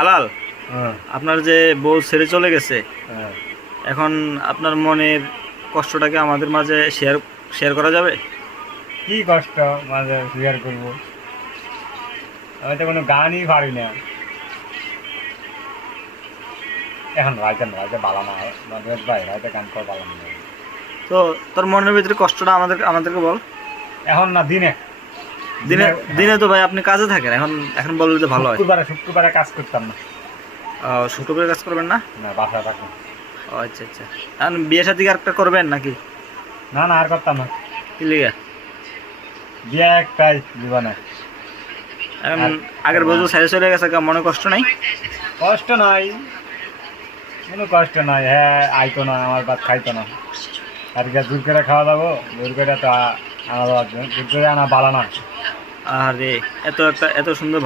আলাল, হ্যাঁ আপনার যে বউ ছেড়ে চলে গেছে, হ্যাঁ। এখন আপনার মনের কষ্টটাকে আমাদের মাঝে শেয়ার শেয়ার করা যাবে? কি কষ্ট মাঝে শেয়ার করবো, আমি তো কোনো গানই পারি না এখন। রাইতে বালা না নজর ভাই, রাইতে গান করা বালা না। তো তোর মনের ভিতরে কষ্টটা আমাদেরকে বল। এখন না, দিনে দিনে দিনে তো ভাই আপনি কাজে থাকেন, এখন এখন বললে তো ভালো হয়। শুক্রবারে কাজ করতাম না। শুক্রবারে কাজ করবেন না? না, বাসায় থাকতাম। ও আচ্ছা আচ্ছা। এখন বিয়ে শাদী আরেকটা করবেন নাকি? না না, আর করতাম না। কি লিগা? বিয়ে একটাই জীবনে। এখন আর- আগের বছর ছেড়ে চলে গেছে, মনে কষ্ট নাই? কষ্ট নাই, কোনো কষ্ট নাই। হ্যাঁ, আইতো না, আমার ভাত খাইতো না। আর কি জোর করে খাওয়া যাবো? জোর করে তো আনা জোর করে আনা বালা না। আরে এত সুন্দর